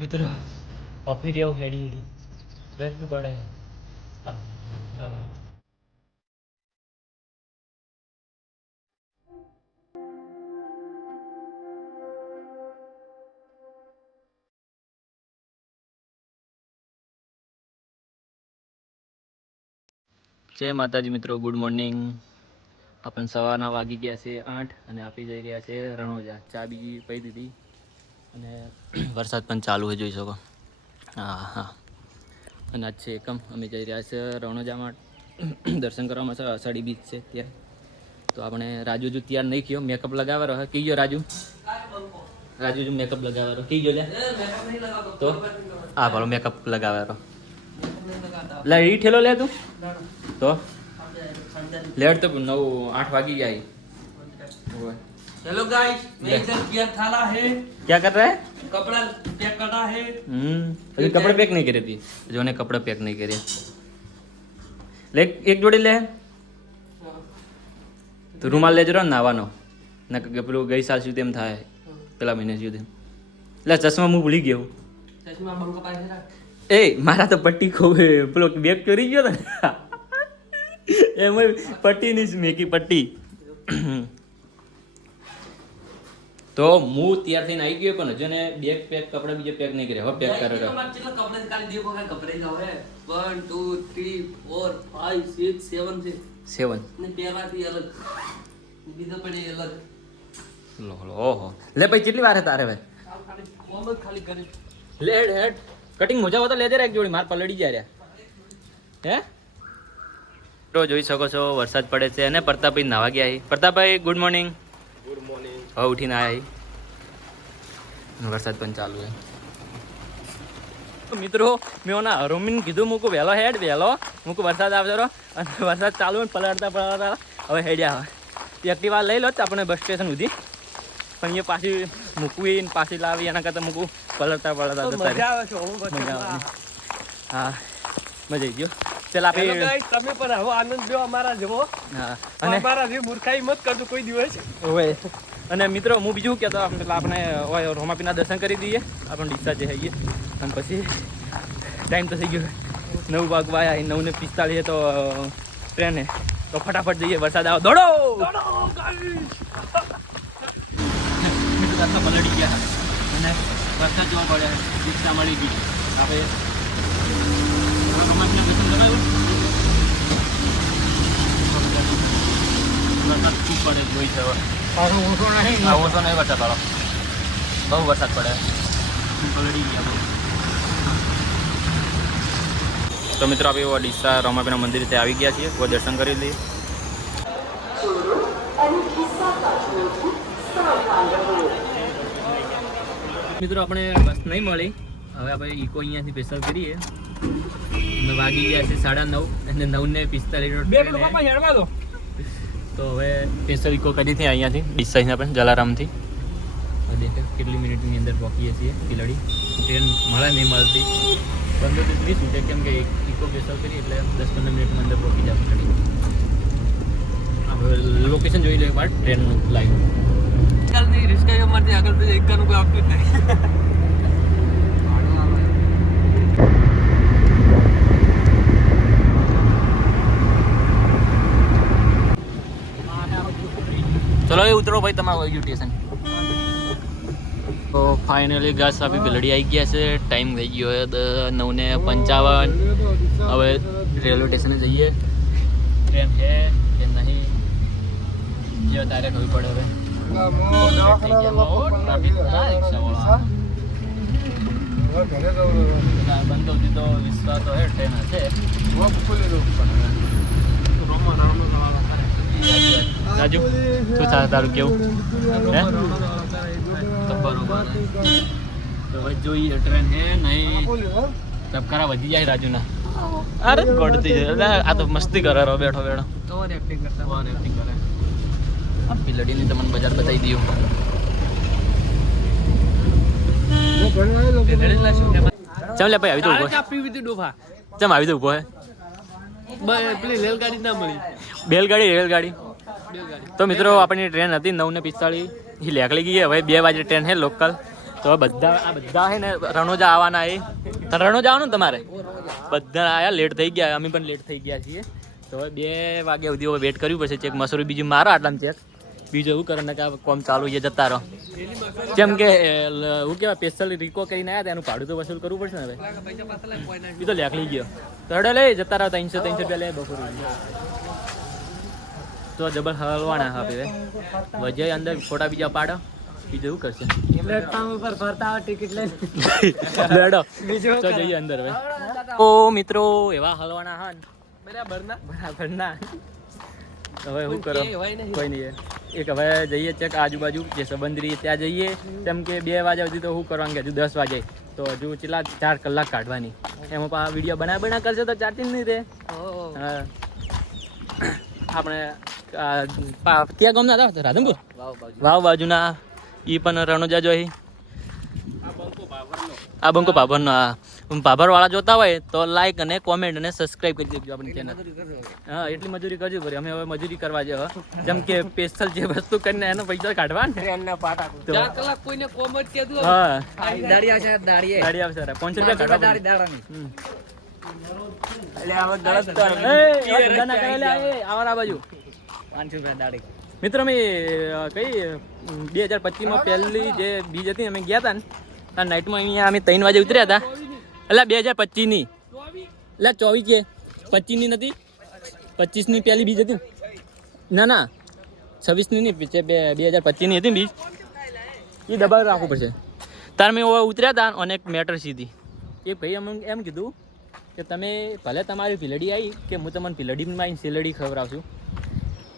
મિત્રો કોફી રેવું હેડી હેડી પડે. જય માતાજી મિત્રો, ગુડ મોર્નિંગ. આપણ સવારના વાગી ગયા છે આઠ અને આપી જઈ રહ્યા છે રણોજા. ચા બીજી પી દીધી. અને વરસાદ પણ ચાલુ હોય જોઈ શકો. હા હા. અને આજ છે એકમ. અમે જઈ રહ્યા છે રણોજામાં દર્શન કરવામાં છે અષાઢી બીચ છે ત્યાં તો આપણે રાજુ જો તૈયાર નહીં કયો મેકઅપ લગાવવા રહ્યો કહી ગયો રાજુ? રાજુ જો મેકઅપ લગાવવા રહ્યો કહી ગયો લે? તો? હા ભલો મેકઅપ લગાવેલો લે, ઈ ઠેલો લે તું. તો? લેટ તો નવ, આઠ વાગી ओए। हेलो गाइस मैं ले। इधर किया थाला है क्या कर रहा है कपड़ा चेक करना है हम्म अभी कपड़े पैक नहीं करे थी जो ने कपड़े पैक नहीं करे ले एक जोड़ी ले તો રૂમાલ લેજો ને નાવાનો ના કે પેલું ગઈ સાલ સુધી એમ થાય પેલા મહિને સુધી એટલે ચશ્મા હું ભૂલી ગયો चश्मा बंको पास है એ મારા તો પટ્ટી ખો પેલો બેગ ચોરી ગયો ને એમાં પટ્ટીની જ મેકી પટ્ટી તો હું ત્યારથી આવી ગયો પણ હજુ ને બેગ પેક કપડા બીજા પેક નહીં કર્યા. હવે પેક કરે રહ્યો કપડા કાલે દીવો કપડા કપડા જાવ હે 1 છે. અલગ. અલગ. લે ભાઈ કેટલી વાર તારે ભાઈ? કરી. લે હેડ કટિંગ મોજા હોય તો લેજે રાખ જોડી માર પલડી જાય હે? તો જોઈ શકો છો વરસાદ પડે છે અને પ્રતાપભાઈ નાવા ગયા પ્રતાપભાઈ ગુડ મોર્નિંગ હવે ઉઠીને આવ્યા વરસાદ પણ ચાલુ છે. મિત્રો મેં ઓના હરોમીન કીધું મૂકું વહેલો હેડ વહેલો. મૂકું વરસાદ આવતો રહો અને વરસાદ ચાલુ ને પલળતા પલળતા હવે હેડ્યા હવે. એક્ટિવા લઈ લો તો આપણે બસ સ્ટેશન સુધી. પણ એ પાછી મૂકવી ને પાછી લાવી એના કરતાં મૂકું પલળતા પલળતા મજા આવે છે મજા આવે. હા મજા આવી ગયો. ચાલ આપણે ગાઈસ તમે પણ આવો આનંદ જો અમારા જેવો. હા અને અમારા જે મૂર્ખાઈ મત કરજો કોઈ દિવસ. ઓય અને મિત્રો હું બીજું કહેતો પેલા આપણે રોમાપીના દર્શન કરી દઈએ. આપણે ડિસ્ચાર્જ જઈએ અને પછી ટાઈમ તો થઈ ગયો. નવ વાગવા આવ્યા નવ ને પિસ્તાળીએ તો ટ્રેને. તો ફટાફટ જઈએ વરસાદ આવો. દોડો! પલડી ગયા. અને વરસાદ જોવા પડે રિક્ષા મળી ગઈ. આપણે રોમાપીના દર્શન કરાવ્યું વરસાદ ખૂબ પડે જોઈ છે ઓછો નહીં. ઓછો નહીં વરસાદ વાળો. બહુ વરસાદ પડે. પલળી ગયા તો મિત્રો આપણે એવા ડીસા રમાપીના મંદિર ત્યાં આવી ગયા છીએ. કોઈ દર્શન કરી લઈએ. મિત્રો આપણે બસ નહીં મળી. હવે આપણે ઇકો અહીંયાથી સ્પેશિયલ કરીએ. વાગી ગયા છે સાડા નવ અને નવ ને પિસ્તાલીસ બે મિનિટ હેડવા દો. તો હવે સ્પેશિયલ ઇકો કરી હતી અહીંયાથી ડિસ્ચાર્જને આપણે જલારામથી. દેખે કેટલી મિનિટની અંદર પહોંચીએ છીએ કિલડી ટ્રેન મળે નહીં મળતી. પંદરથી વીસ મિનિટ કેમ કે ઇકો સ્પેશિયલ કરી એટલે દસ પંદર મિનિટની અંદર પહોંચી જાય કિલડી લોકેશન જોઈ લે એકવાર ટ્રેનનું લાઈવ નહીં રિસ્કા અમારથી આગળ તો એક કાનું કોઈ આપતું જ નહીં. ચલો એ ઉતરો ભાઈ તમારું આવી ગયું સ્ટેશન તો ફાઇનલી ઘાસ આપી બિલડી આવી ગયા છે. ટાઈમ થઈ ગયો નવ ને પંચાવન. હવે રેલવે સ્ટેશને જઈએ. ટ્રેન છે કે નહીં. જે તારે ખબર પડે હવે. થઈ ગયા ટ્રાફિક આ બંધ તો વિશ્વાસ તો હે ટ્રેન હશે. રાજુ શું થાય તારું કેવું? હે? બરોબર હવે જોઈએ ટ્રેન હે નહીં. ધબકારા વધી જાય રાજુના. અરે ગોડતી એટલે આ તો મસ્તી કરે રહો બેઠો બેઠો. તો એક્ટિંગ કરતા ભગવાન એક્ટિંગ કરે. આ પિલડીની તમને બજાર બતાવી દઉં ચમ લે ભાઈ આવી તો ઊભો ચમ આવી તો ઊભો હે? પેલી રેલગાડી ના મળી. બેલગાડી રેલગાડી. તો મિત્રો આપણી ટ્રેન હતી નવ ને પિસ્તાળીસ. એ લેકલી ગઈ હવે બે વાગે ટ્રેન છે લોકલ. તો બધા આ બધા છે ને રણોજા આવવાના એ. રણોજા આવવાનું ને તમારે? બધા આયા લેટ થઈ ગયા. અમે પણ લેટ થઈ ગયા છીએ. તો હવે બે વાગ્યા સુધી હવે વેટ કરવી પડશે. ચેક મસૂરી બીજું મારો આટલામાં ચેક બીજું એવું કરે ને કે આ કોમ ચાલુ છે જતા રહો. જેમ કે હું કેવાય સ્પેશિયલ રીકો કરીને આવ્યા એનું ભાડું તો વસૂલ કરવું પડશે ને હવે. બીજો લેખ એ લેખલી ગયો. તો હડે લે જતા રહો ત્રણસો ત્રણસો રૂપિયા લે બપોર. તો ડબલ હલવાના હા હવે વજય અંદર ફોટા બીજા પાડો. બીજું એવું કરશે. પ્લેટફોર્મ ઉપર ફરતા ટિકિટ લઈ લેડો તો જઈએ અંદર ભાઈ ઓ મિત્રો એવા હલવાના હા. બરાબર ના? બરાબર ના. હવે શું કરો. કોઈ નહીં. એક હવે જઈએ ચેક આજુબાજુ જે સંબંધી ત્યાં જઈએ. કેમ કે બે વાગ્યા સુધી તો શું કરવાનું કે હજુ દસ વાગે. તો હજુ ચેલા ચાર કલાક કાઢવાની. એમાં પા વીડિયો બના બના કરશે તો ચાર્જિંગ નહીં રહે. હા. આપણે ક્યાં ગામના હતા? રાધનપુર? વાવ બાજુના એ પણ રણોજા જોઈ આ બંકો પાભરનો આ ભાભર વાળા જોતા હોય તો લાઈક અને કોમેન્ટ અને સબસ્ક્રાઈબ કરી દેજો આપણી ચેનલ હા એટલી મજૂરી કરજો ભરી અમે હવે મજૂરી કરવા જેવા જેમ કે સ્પેશિયલ જે વસ્તુ કરીને એનો પૈસા કાઢવા ને તો ચાર કલાક કોઈને કોમેન્ટ જ કીધું હા. દાડિયા છે દાડિયે. ગાડી આવશે રે. પાંચસો રૂપિયા કાઢવા પડે. દાડાની. મિત્રો અમે કઈ બે હજાર પચીસમાં પહેલી જે બીજ હતી અમે ગયા હતા ને આ નાઇટમાં અહીંયા અમે ત્રણ વાગે ઉતર્યા હતા એટલે બે હજાર પચીસની. એટલે ચોવીસ કે પચીસની નથી. પચીસની પહેલી બીજ હતી ના. ના છવ્વીસની નહીં પીછે બે બે હજાર પચીસની હતી ને બીજ. એ દબાવ રાખવું પડશે. તાર મેં ઉતર્યા હતા અને એક મેટર સીધી. એ ભાઈ અમે એમ કીધું કે તમે ભલે તમારી પીલડી આવી કે હું તમને ભીલડીમાં આવીને સેલડી ખવડાવશું.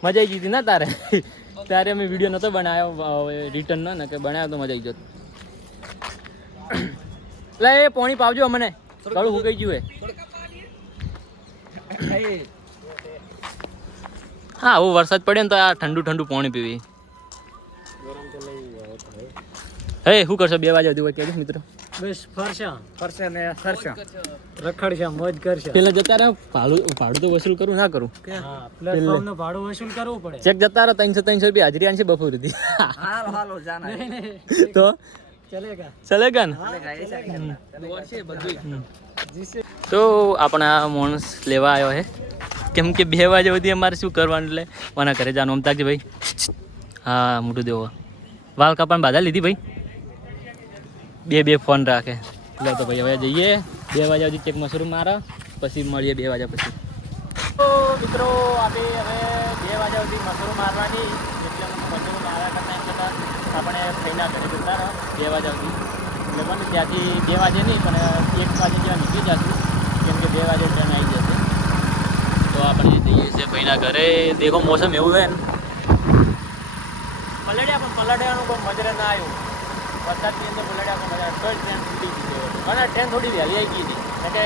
મજા આવી ગઈ હતી ના તારે? ત્યારે અમે વીડિયો નહોતો બનાવ્યો રિટર્નનો ને કે બનાવ્યો તો મજા આવી જતો એટલે એ પોણી પાવજો અમને. ગળું સુકાઈ ગયું એ હા આવું વરસાદ પડ્યો ને તો આ ઠંડુ ઠંડુ પાણી પીવી. હે શું કરશો? બે વાગ્યા સુધી કહેજો મિત્રો. બસ ફરશા. ફરશે ને ફરશા. રખડશા મોજ કરશે. પેલા જતા રહ્યા ભાડું ભાડું તો વસૂલ કરું ના કરું. હા પ્લેટફોર્મનું ભાડું વસૂલ કરવું પડે. ચેક જતા રહ્યા ત્રણસો ત્રણસો રૂપિયા હાજરી આનશે બપોર સુધી હાલો હાલો જાના. નહીં, નહીં, તો? ચલેગા. ચલેગા ને? છે બધું જીસે. તો આપણા માણસ લેવા આવ્યો હે. કેમ કે બે વાગે સુધી અમારે શું કરવાનું એટલે મને ઘરે જવાનું. અમતાક ભાઈ હા મોટું દેવો. વાલ કાપણ બાધા લીધી ભાઈ. બે બે ફોન રાખે. લો તો ભાઈ, હવે જઈએ. બે વાગ્યા સુધી ચેક મશરૂમ મારા, પછી મળીએ બે વાગ્યા પછી. તો મિત્રો આપણે હવે બે વાગ્યા સુધી મશરૂમ મારવાની, એટલે મશરૂમ મારા કરતા કરતાં આપણે થઈને ઘરે જતા બે વાગ્યા સુધી. એટલે પણ ત્યાંથી બે વાગે નહીં, પણ એક વાગે ત્યાં નીકળી જશું, કેમ કે બે વાગે ટ્રેન આવી જશે. તો આપણે જઈએ છીએ ભાઈના ઘરે. દેખો, મોસમ એવું હોય ને. પલડ્યા પણ પલડ્યાનું કોઈ મજરે ના આવ્યું. વરસાદની અંદર બોલાડ્યા તો મજા તો ટ્રેન છૂટી ગઈ છે. ટ્રેન થોડી વહેલી આવી ગઈ હતી. એટલે કે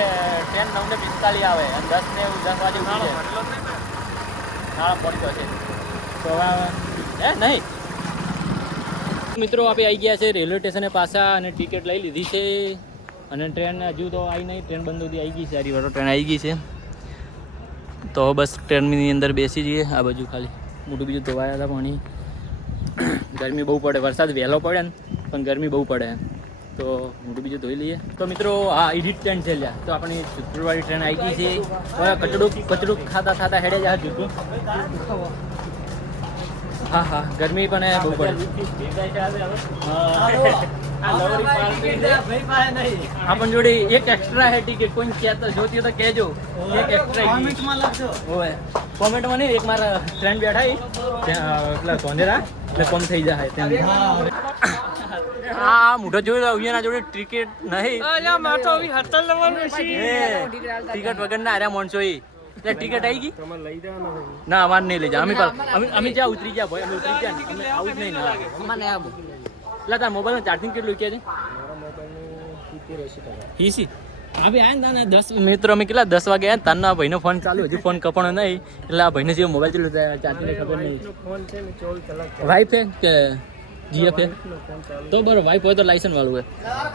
ટ્રેન નવને પિસ્તાલીસ આવે. અને દસ ને દસ વાગે ઉઠી નાળો પડતો છે. તો હે નહીં? મિત્રો આપણે આવી ગયા છે રેલવે સ્ટેશને પાછા અને ટિકિટ લઈ લીધી છે. અને ટ્રેન હજુ તો આવી નહીં. ટ્રેન બંધ સુધી આવી ગઈ છે. સારી વાળો ટ્રેન આવી ગઈ છે. તો બસ ટ્રેનની અંદર બેસી જઈએ. આ બાજુ ખાલી મોટું બીજું ધોવાયા હતા પાણી. ગરમી બહુ પડે. વરસાદ વહેલો પડે ને. પણ ગરમી બહુ પડે તો મોટું બીજું ધોઈ લઈએ. તો મિત્રો આ ઇડિટ ટ્રેન છે લ્યા. તો આપણી શુક્રવારી ટ્રેન આવી ગઈ છે. કચડું કચડું ખાતા ખાતા હેડે જાય જુતું હા હા. ગરમી પણ બહુ પડે. આ આપણ જોડે એક એક્સ્ટ્રા હે ટિકિટ કોઈ તો જોતી હોય તો કહેજો. એક એક્સ્ટ્રા કોમેન્ટમાં લખજો. ઓય કોમેન્ટમાં નહીં એક મારા ફ્રેન્ડ બેઠા ત્યાં પેલા સોંધેરા એટલે કોમ થઈ જાય તેમ. આ મોટો જોઈ રહ્યો અહીંયાના જોડે ટિકિટ નહીં. અલ્યા માથો આવી હતલ લેવાનું છે ટિકિટ વગર ના આર્યા માણસો ઈ ટિકિટ આવી ગઈ? લઈ ના અમાર નહીં લઈ જા અમે અમે અમે જ્યાં ઉતરી ગયા ભાઈ અમે ઉતરી ગયા. અમે આવું જ નહીં ના. એટલે તારા મોબાઈલનું ચાર્જિંગ કેટલું કે છે? મારા મોબાઈલનું હવે ને દસ મિત્રો અમે કેટલા દસ વાગે આયા તારના ભાઈનો ફોન ચાલુ હજી ફોન કપણો નહીં. એટલે આ ભાઈને જે મોબાઈલ ચાલુ ચાર્જિંગ ખબર નહીં. ફોન છે ને ચોવીસ કલાક વાઈફ હે કે જીએફ હે નો ફોન ચાલુ તો બરો વાઇફ હોય તો લાયસન્સ વાળું હોય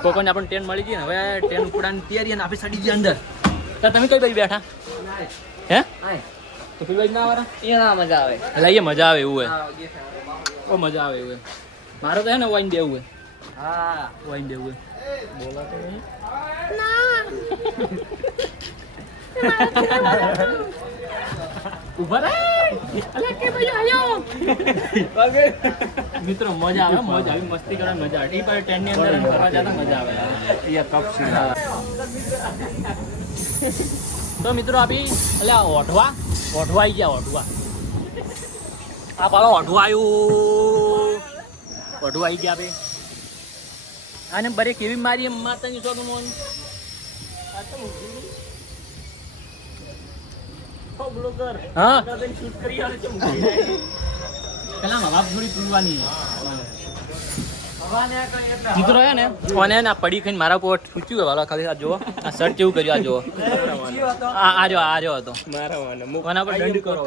કોકોને આપણને ટ્રેન મળી ગઈ ને હવે ટ્રેન ઉપડાની તૈયારી અને આપણે સડી ગયા અંદર. તો તમે કઈ ભાઈ બેઠા? હે? તો પેલી બાજુ ના આવવાના? એ મજા આવે. એટલે અહીંયા મજા આવે એવું હોય ઓ બહુ મજા આવે એવું હોય મારે તો હે ને વાઈન દેવું હોય હા. વાઈન દેવું બોલાતો નહીં. ઊભા રહે. મિત્રો મજા આવે મજા આવી મસ્તી કરવાની મજા આવે. એ પર ટ્રેનની અંદર ફરવા જતા મજા આવે. કપ. તો મિત્રો આપી એટલે આ ઓઢવા ઓઢવા આવી ગયા ઓઢવા. આ પાડો ઓઢવા આવ્યું ઓઢવા આવી ગયા આપે આને બરે કેવી મારી માતાની શોખ મોન હા. પેલા મા બાપ થોડી પીવાની મિત્રો હે ને? કોને ના પડી ખાઈને મારા પર હોય વાલા ખાલી. આ જુઓ આ શર્ટ કેવું કર્યું આ જુઓ. આ આ જો આ જો હતો. કોના પર દંડ કરો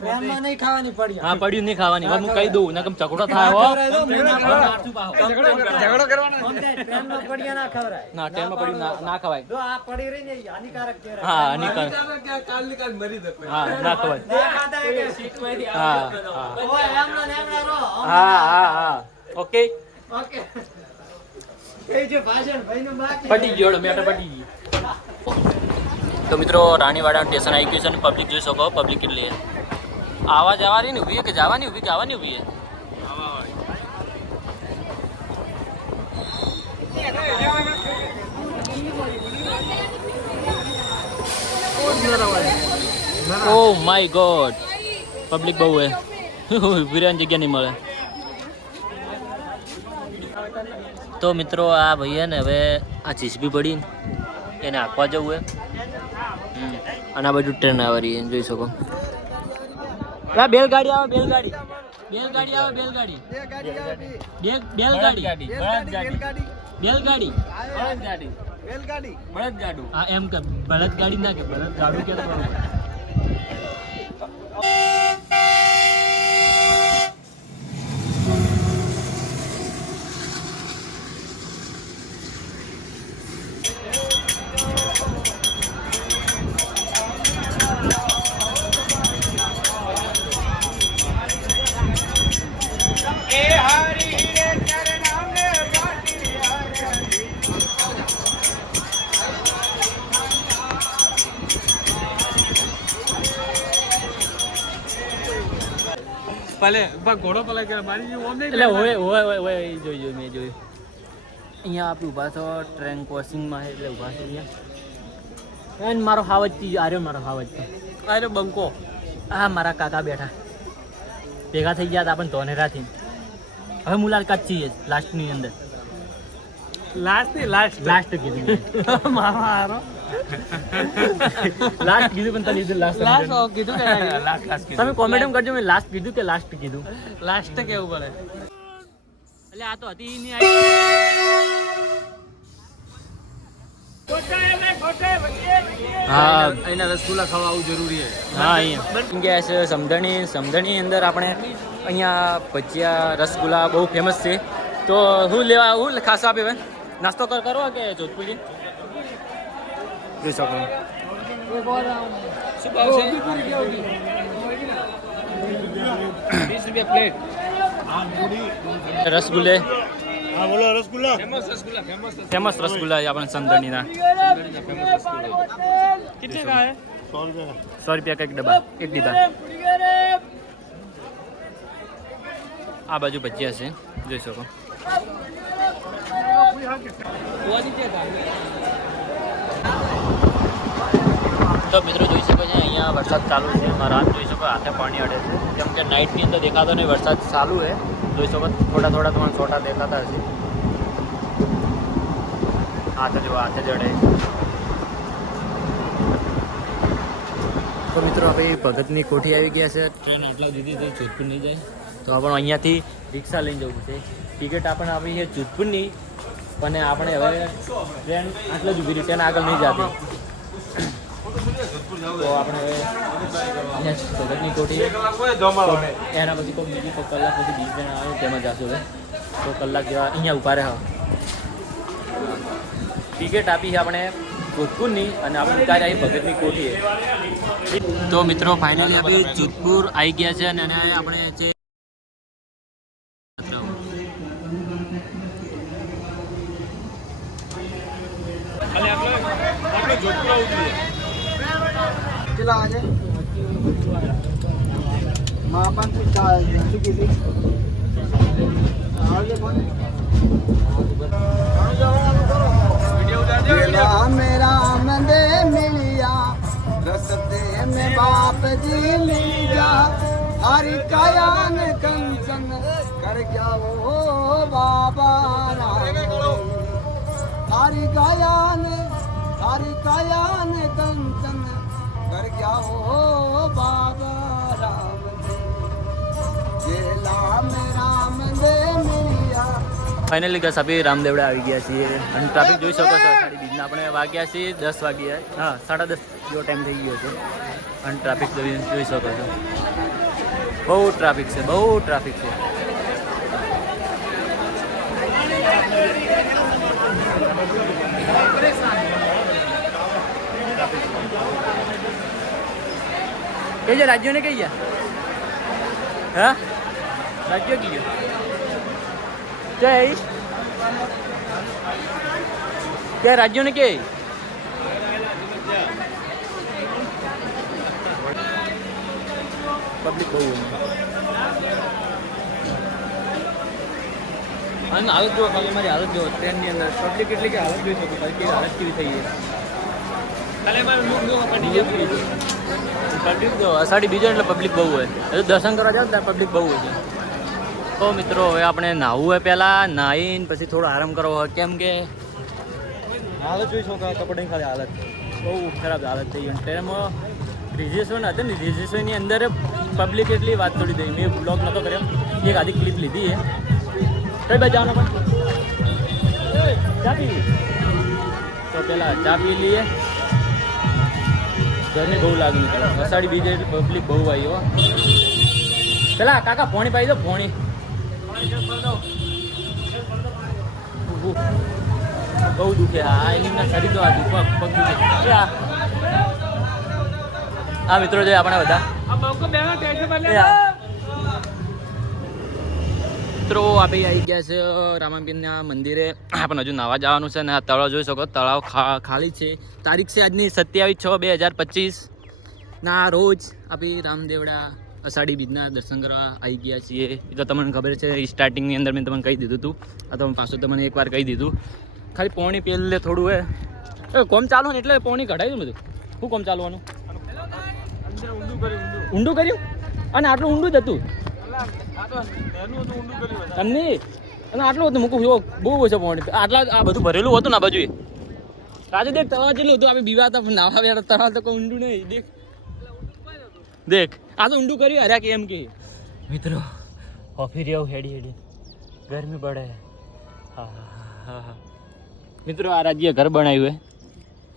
પ્રેમમાં નહીં ખાવાની પડી. હા પડ્યું નહીં ખાવાની. હું કહી દઉં ના કેમ ચકડો થાય હો. ઝઘડો કરવાનો પ્રેમમાં પડ્યા ના ખવરાય ના ટેનમાં પડ્યું ના ખવાય. જો આ પડી રહી ને હાનિકારક કહેવાય. હા હાનિકારક. હા ના ખવાય. ના ખાતા હોય કે. હા હા. ને એમનો રહો. હા હા હા. ઓકે. ઓકે. એ જે ભાષણ ભાઈનું બાકી પટી ગયો મેટર પટી ગઈ તો મિત્રો રાણીવાડા સ્ટેશન આવી ગયું છે અને પબ્લિક જોઈ શકો પબ્લિક કેટલી આવા જવા જવાની ને ઊભી કે જવાની ઊભી કે આવવાની ઊભી છે ઓ માય ગોડ પબ્લિક બહુ હે. ઊભી રહેવાની જગ્યા નહીં મળે. તો મિત્રો આ ભાઈએ ને હવે આ ચીસબી પડી એને આંકવા જવું હે. અને આ બાજુ ટ્રેન આવે રહી જોઈ શકો. બેલગાડી આવે બેલગાડી. બેલગાડી આવે બેલગાડી. બે- બેલગાડી. બેલગાડી. હા એમ કે બળદગાડી ના કે બળદગાડું કે તો બરોબર. એટલે હોય હોય હોય હોય એ જોઈ જોઈ મેં જોયું. અહીંયા આપણે ઊભા છો ટ્રેન ક્રોસિંગમાં છે એટલે ઊભા છો અહીંયા. અને મારો હાવજ આર્યો મારો હાવજ આર્યો બંકો. આ મારા કાકા બેઠા. ભેગા થઈ ગયા હતા આપણને ધોનેરાથી. હવે મુલાકાત છીએ લાસ્ટની અંદર. લાસ્ટની લાસ્ટ લાસ્ટ કીધું. મામા હારો. લાસ્ટ કીધું પણ તને લાસ્ટ લાસ્ટ કીધું. કે લાસ્ટ લાસ્ટ તમે કોમેન્ટ કરજો મેં લાસ્ટ કીધું કે લાસ્ટ કીધું? લાસ્ટ કેવું પડે? એટલે આ તો હતી ની આવી. હા. એના રસગુલ્લા ખાવા જરૂરી હા અહીંયા. છે સમધણી. સમધણી અંદર આપણે અહીંયા ભજીયા રસગુલ્લા બહુ ફેમસ છે. તો હું લેવા હું ખાસ આપે ભાઈ નાસ્તો કરો કે જોધપુરી જોઈ શકો રસગુલ્લે. હા બોલો rasgulla. Famous rasgulla famous famous rasgulla છે આપણે સમધણીના કેટલે કા હે? સો રૂપિયા. સો રૂપિયા કંઈક ડબ્બા એક દીધા આ બાજુ ભજીયા છે. જોઈ શકો. તો મિત્રો જોઈ શકો છો અહીંયા વરસાદ ચાલુ છે મારા હાથ જોઈ શકો હાથે પાણી અડે છે. કેમ કે નાઇટની અંદર દેખાતો નહીં વરસાદ ચાલુ છે. જોઈ શકો થોડા થોડા તમારા છોટા દેખાતા હશે. હાથે જો હાથે જ અડે તો મિત્રો આપણે ભગતની કોઠી આવી ગયા છે. ટ્રેન આટલા દીધી તો જોધપુર નહીં જાય. તો આપણે અહીંયાથી રિક્ષા લઈને જવું છે. ટિકિટ આપણે આપી છે જોધપુરની પણ આપણે હવે ટ્રેન આટલા જ ઊભી રહી ટ્રેન આગળ નહીં જતી. તો આપણે અહીંયા ભગતની કોઠી. એના પછી કોઈ બીજી કલાક પછી બીજી ટ્રેન આવે તેમાં જશું તો કલાક જેવા અહીંયા ઊભા રહ્યા ટિકિટ આપી છે આપણે જોધપુરની અને આપણે ઉતારી આવી ભગતની કોઠીએ. તો મિત્રો ફાઇનલી આપણે જોધપુર આવી ગયા છે અને આપણે જે कंचन कर क्या वो बाबा राम ये राम राम दे मिलिया ફાઇનલી ગસ આપી રામદેવડે આવી ગયા છીએ અને ટ્રાફિક જોઈ શકો છો સાડી બીજના આપણે વાગ્યા છીએ દસ વાગ્યા હા સાડા દસ જેવો ટાઈમ થઈ ગયો છે અને ટ્રાફિક જોઈ જોઈ શકો છો બહુ ટ્રાફિક છે બહુ ટ્રાફિક છે કઈ છે રાજ્યોને કઈ ગયા હા રાજ્યો કઈ ગયો જય ત્યાં રાજ્યોને કે પબ્લિક બહુ અને હાલત જો ખાલી મારી હાલત જો ટ્રેનની અંદર પબ્લિક એટલે કે હાલત જોઈ શકું કેવી હાલત કેવી થઈ છે પબ્લિક તો અષાઢી બીજો એટલે પબ્લિક બહુ હોય. હજુ દર્શન કરવા જાવ ત્યાં પબ્લિક બહુ હોય તો મિત્રો હવે આપણે નાહવું હોય પહેલાં નાહીને પછી થોડો આરામ કરવો હોય. કેમ કે હાલત જોઈ છોકરા કપડાની ખાલી હાલત. બહુ ખરાબ હાલત થઈ ગઈ. અને ટ્રેનમાં રિઝર્વેશન હતું ને રિઝર્વેશનની અંદર પબ્લિક એટલી વાત થોડી થઈ. મેં બ્લોગ નહોતો કર્યો. એક આધી ક્લિપ લીધી એ કઈ બાજુ જવાનું પણ? ચા પી તો પહેલાં ચા પી લઈએ. ગરમી બહુ લાગ્યું મિત્રો. અષાઢી બીજે પબ્લિક બહુ આવી હો. પેલા કાકા પોણી પાઈ દો પોણી બહુ દુખે. આ એની શરીર તો આ દુખ પગ દુખે. આ. મિત્રો જોઈએ આપણે બધા. મિત્રો આપણે આવી ગયા છે રામાપીરના મંદિરે. આપણે હજુ નાવા જવાનું છે અને આ તળાવ જોઈ શકો તળાવ ખાલી છે. તારીખ છે આજની સત્યાવીસ છ બે હજાર પચીસ. ના રોજ આપણે રામદેવડા અષાઢી બીજના દર્શન કરવા આવી ગયા છીએ. એ તો તમને ખબર છે સ્ટાર્ટિંગની અંદર મેં તમને કહી દીધું હતું આ તો પાછું તમને એકવાર કહી દીધું. ખાલી પોણી પહેલે થોડું હે એ કોમ ચાલો ને એટલે પોણી કઢાવ્યું બધું. શું કોમ ચાલવાનું? કર્યું ઊંડું કર્યું? અને આટલું ઊંડું જ હતું. તમને અને આટલું હતું મૂકું જો બહુ ઓછો પોણી આટલા આ બધું ભરેલું હતું ને આ બાજુ રાજુ દેખ તળાવ જેટલું હતું આપણે બીવા હતા નાવા વ્યા તળાવ તો કોઈ ઊંડું નહીં. દેખ. દેખ આ તો ઊંડું કર્યું હર્યા કે એમ કે. મિત્રો ઓફી રહ્યો હેડી હેડી. ગરમી પડે. હા હા હા મિત્રો આ રાજ્ય ઘર બનાવ્યું હે.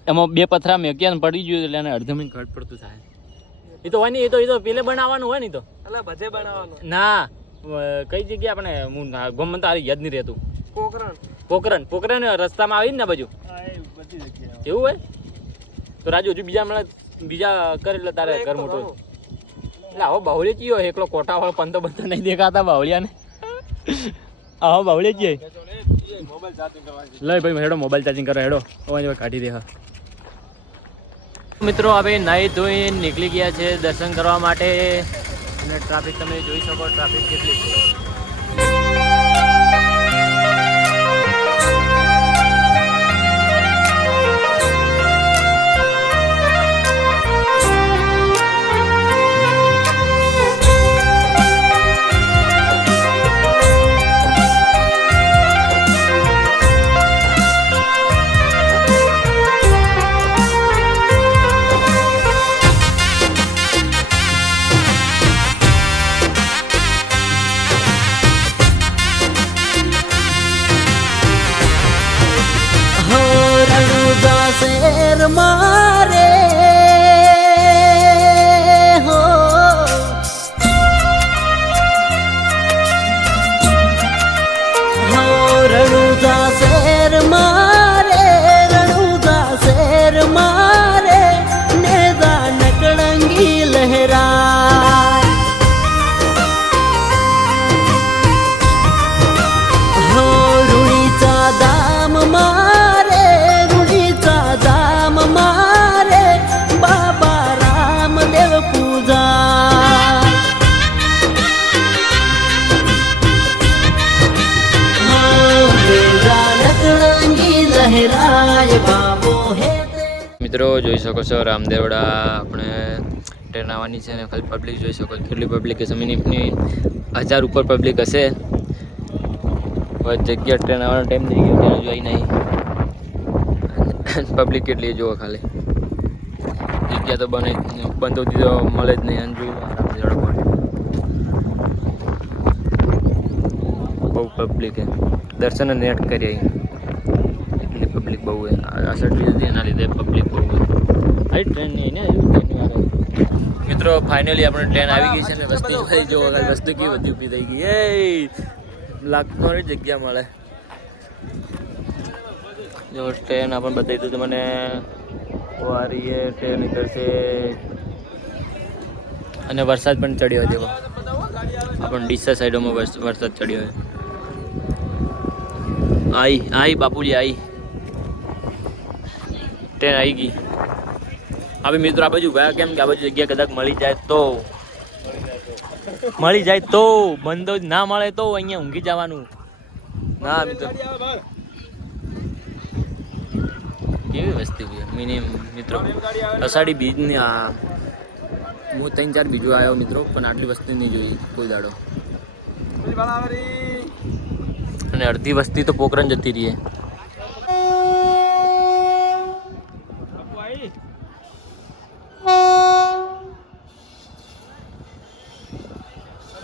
એમાં બે પથરા મેં ક્યાં પડી ગયું એટલે એને અડધો મિનિટ ઘટ પડતું થાય. એ તો હોય ને એ તો એ તો પેલે બનાવવાનું હોય ને તો. એટલે ભજે બનાવવાનું. ના કઈ જગ્યા આપણે હું ગમન તો તારી યાદ નહીં રહેતું. કોકરણ. પોકરણ પોકરણ રસ્તામાં આવી ને બાજુ એવું હોય? તો રાજુ હજુ બીજા મળે બીજા કરે એટલે તારે ઘર મોટું. એટલે આવો બાવળી કયો એકલો કોટા વાળો પંતો બંતો નહીં દેખાતા બાવળિયાને આવો બાવળી કરવાની લઈ ભાઈ હેડો મોબાઈલ ચાર્જિંગ કરો હેડો. અવાજ કાઢી દે હા. મિત્રો, હવે નાહી ધોઈ નીકળી ગયા છે દર્શન કરવા માટે. અને ટ્રાફિક તમે જોઈ શકો ટ્રાફિક કેટલી છે. રણુજા શેર જોઈ શકો છો. રામદેવડા આપણે ટ્રેન આવવાની છે અને ખાલી પબ્લિક જોઈ શકો. છો કેટલી પબ્લિક હશે મિનિટની હજાર ઉપર પબ્લિક હશે. જગ્યા ટ્રેન આવવાનો ટાઈમ થઈ ગયો, ત્યાં જોઈ નહીં. પબ્લિક કેટલી જુઓ ખાલી. જગ્યા તો બને. બંધ હોતી તો મળે જ નહીં. અને પણ બહુ પબ્લિક હે દર્શન નેટ કરી આવી પબ્લિક બહુ હે આ સર્ટિફિકેટ એના લીધે પબ્લિક બહુ હે આ ટ્રેન નહીં ને. મિત્રો ફાઇનલી આપણે ટ્રેન આવી ગઈ છે ને વસ્તી થઈ જો વગર વસ્તુ કેવી બધી ઊભી થઈ ગઈ. એ લાગતો ની જગ્યા મળે. જો ટ્રેન આપણે બતાવી દઉં મને વારી એ ટ્રેન નીકળશે. અને વરસાદ પણ ચડ્યો જેવો આપણને ડીસા સાઈડોમાં વરસાદ ચડ્યો હોય. આઈ આઈ બાપુજી આઈ. ટ્રેન આવી ગઈ. હવે મિત્રો આ બાજુ ગયા કેમ કે આ બાજુ જગ્યા કદાચ મળી જાય તો? મળી જાય તો? બંધો ના મળે તો અહીંયા ઊંઘી જવાનું. ના મિત્રો. કેવી વસ્તી છે? મિનિમમ મિત્રો. અષાઢી બીજની આ હું ત્રણ ચાર બીજું આવ્યો મિત્રો પણ આટલી વસ્તી નહીં જોઈ કોઈ દાડો. અને અડધી વસ્તી તો પોકરણ જતી રહી.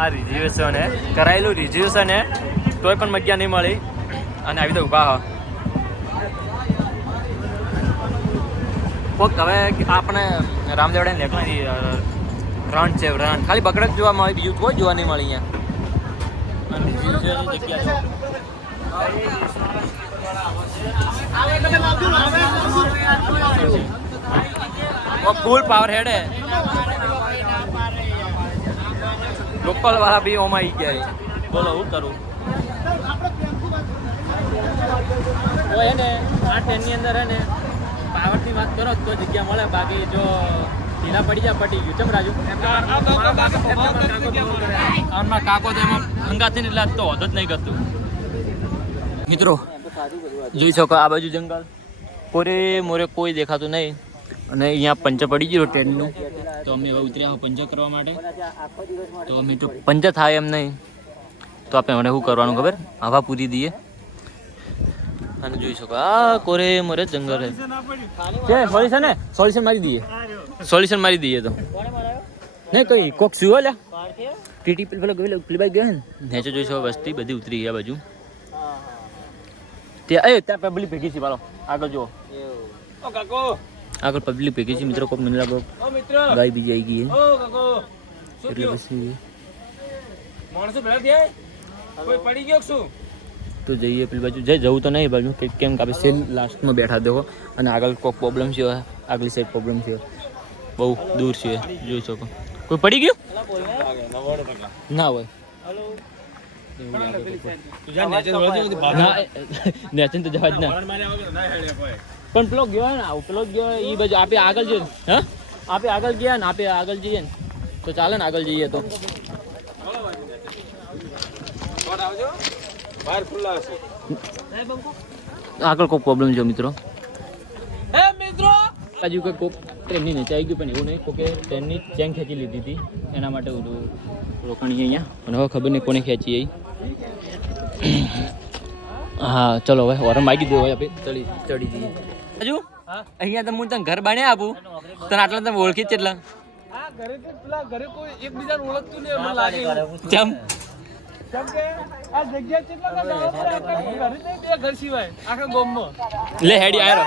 આ રિઝર્વેશન હે. કરાયેલું રિઝર્વેશન હે. તોય પણ મગ્યા નહીં મળી. અને આવી તો ઊભા કોક હવે આપણે રામદેવડા લેખવાની રણ છે રણ ખાલી બકડક જોવા મળે બીજું કોઈ જોવા નહીં મળી અહીંયા. જગ્યા ફૂલ પાવર હેડ હે. લોકલ વાળા બી ઓમાં આવી ગયા બોલો, હું કરું? એને હે ને આ ટ્રેનની અંદર હે ને પાવરની વાત કરો તો જગ્યા મળે. બાકી જો ઢીલા પડી જાય પટી ગયું. ચમ રાજુ? આમના કાકો તો એમાં અંગાથી એટલે તો હોતો જ નહીં કરતું મિત્રો, જોઈ શકો આ બાજુ જંગલ. કોરે મોરે કોઈ દેખાતું નહીં. અને અહીંયા પંચર પડી ગયું ટ્રેનનું. તો અમે હવે ઉતર્યા પંચર કરવા માટે. તો અમે તો પંચર થાય એમ નહીં. તો આપણે મને શું કરવાનું ખબર? હવા પૂરી દઈએ. અને જોઈ શકો આ કોરે મોરે જંગલ છે છે સોલ્યુશન ને સોલ્યુશન મારી દઈએ. સોલ્યુશન મારી દઈએ તો. નહીં કઈ કોક શું લે ટીટી પેલો પેલો પેલી બાઈ ગયો ને? નેચે જોઈ શકો વસ્તી બધી ઉતરી ગયા બાજુ. ત્યાં એ ત્યાં પબ્લિક ભેગી છે પાલો આગળ જુઓ. આગળ પબ્લિક ભેગી છે મિત્રો કોક મને લાગો ગાય બીજી આવી ગઈ છે એટલે પછી માણસો ભેળા થયા કોઈ પડી ગયો શું તો જઈએ પેલી બાજુ જઈ જવું તો નહીં બાજુ કે કેમ કે આપણે સેલ લાસ્ટમાં બેઠા દેખો અને આગળ કોઈક પ્રોબ્લેમ છે આગલી સાઈડ પ્રોબ્લેમ છે બહુ દૂર છે જોઈ શકો કોઈ પડી ગયું ના હોય ના નેચન તો જવા જ ના પણ પેલો ગયો ને પેલો ગયો એ બાજુ આપે આગળ જઈએ હા? આપે આગળ ગયા ને આપે આગળ જઈએ ને. તો ચાલે ને આગળ જઈએ તો. આગળ કોઈ પ્રોબ્લેમ છે મિત્રો. હે મિત્રો! બાજુ કોઈ કોક ટ્રેનની નીચે આવી ગયું પણ એવું નહીં. કોકે ટ્રેનની ચેન ખેંચી લીધી હતી. એના માટે રોકાણી અહીંયા. અને હવે ખબર નહીં કોને ખેંચી આવી હા ચલો હવે વરમ માગી દો હવે આપણે ચડી ચડી જઈએ. હજુ? અહીંયા તો હું તને ઘર બાણે આપું. તને આટલા તમે ઓળખી જ કેટલા? આ ઘરે કે પેલા ઘરે કોઈ એકબીજાને ઓળખતું નહીં મને લાગે ચમ. કેમ કે આ જગ્યા કેટલા ઘર જવા પડે આખા ઘરે નહીં બે ઘર સિવાય આખા ગામમાં. લે હેડી આવ્યો